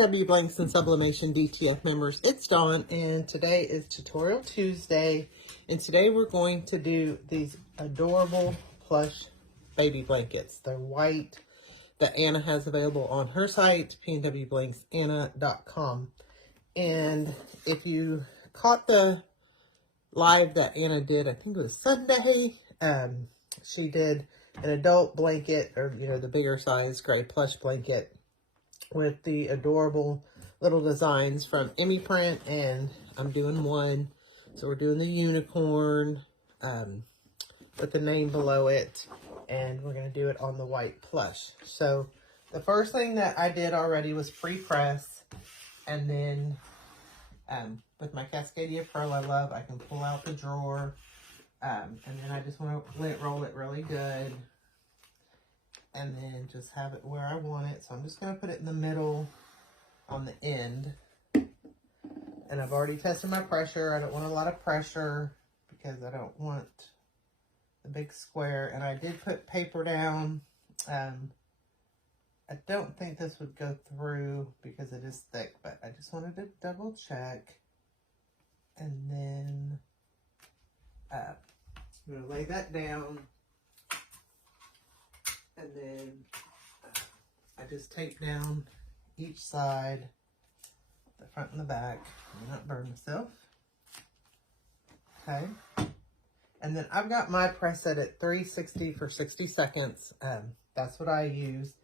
PNW Blanks and Sublimation DTF members, it's Dawn, and today is Tutorial Tuesday, and today we're going to do these adorable plush baby blankets. They're white, that Anna has available on her site, PNWBlanksAnna.com. And if you caught the live that Anna did, I think it was Sunday, she did an adult blanket, or the bigger size gray plush blanket with the adorable little designs from Emme print, and I'm doing one. So we're doing the unicorn with the name below it, and we're going to do it on the white plush. So the first thing that I did already was pre-press, and then with my Cascadia Pro I can pull out the drawer, and then I just want to lint roll it really good, and then just have it where I want it. So I'm just going to put it in the middle on the end. And I've already tested my pressure. I don't want a lot of pressure because I don't want the big square. And I did put paper down. I don't think this would go through because it is thick, but I just wanted to double check. And then I'm going to lay that down. And then I just tape down each side, the front and the back, and not burn myself. Okay. And then I've got my press set at 360 for 60 seconds. That's what I used.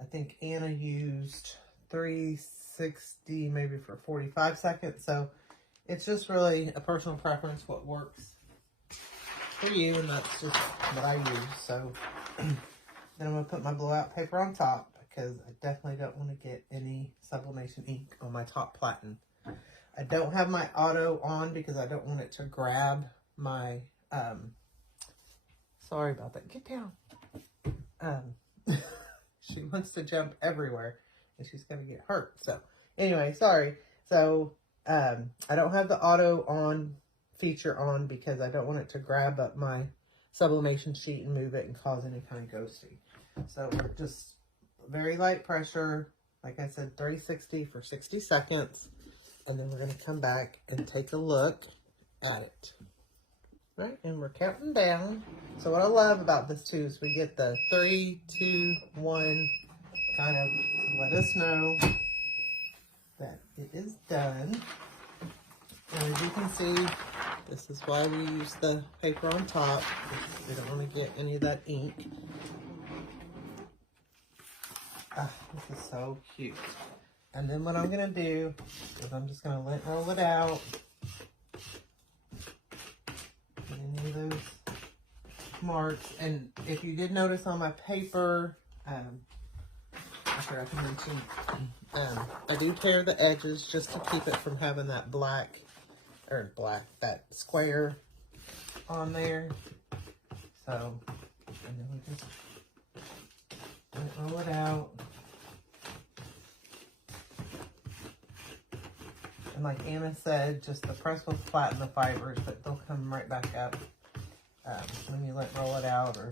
I think Anna used 360 maybe for 45 seconds. So it's just really a personal preference what works for you, and that's just what I use. So then I'm going to put my blowout paper on top because I definitely don't want to get any sublimation ink on my top platen. I don't have my auto on because I don't want it to grab my, sorry about that, get down. She wants to jump everywhere and she's going to get hurt. So anyway, sorry. So I don't have the auto on feature on because I don't want it to grab up my sublimation sheet and move it and cause any kind of ghosting. So we're just very light pressure, like I said, 360 for 60 seconds, and then we're going to come back and take a look at it. Right, and we're counting down. So what I love about this too is we get the 3, 2, 1, kind of let us know that it is done. And as you can see, this is why we use the paper on top. We don't want to get any of that ink. This is so cute. And then what I'm going to do is I'm just going to lint roll it out. Any of those marks. And if you did notice on my paper, I forgot to mention, I do tear the edges just to keep it from having that that square on there. So, and then we just roll it out. And like Anna said, just the press will flatten the fibers, but they'll come right back up when you roll it out or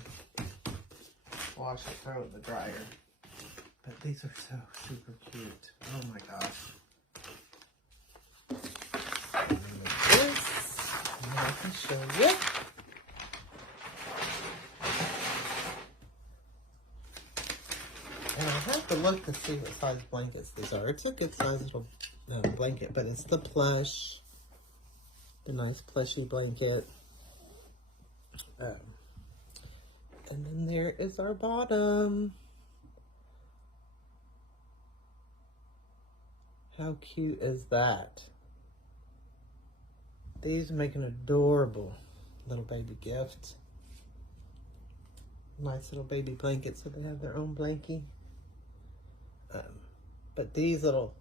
wash it, throw it in the dryer. But these are so super cute. Oh my gosh. I can show you. And I have to look to see what size blankets these are. It's a good size little blanket, but it's the plush, the nice plushy blanket. And then there is our bottom. How cute is that? These make an adorable little baby gift. Nice little baby blanket, so they have their own blankie. But these little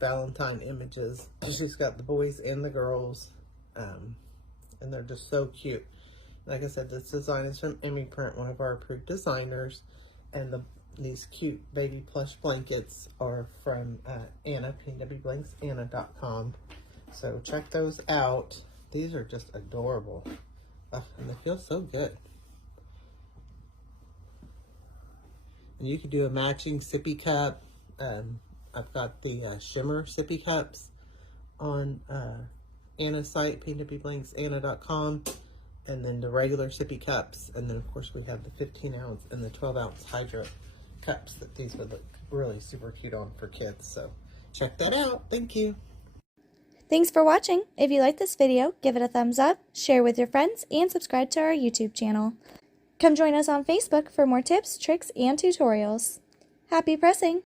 Valentine images, she's got the boys and the girls, and they're just so cute. Like I said, this design is from Emme Print, one of our approved designers, and these cute baby plush blankets are from Anna, PNWBlanksAnna.com. So check those out. These are just adorable, and they feel so good. And you could do a matching sippy cup I've got the shimmer sippy cups on Anna's site, pnwblanksanna.com, and then the regular sippy cups, and then of course we have the 15 ounce and the 12 ounce Hydra cups that these would look really super cute on for kids. So check that out. Thank you. Thanks for watching. If you liked this video, give it a thumbs up, share with your friends, and subscribe to our YouTube channel. Come join us on Facebook for more tips, tricks, and tutorials. Happy pressing!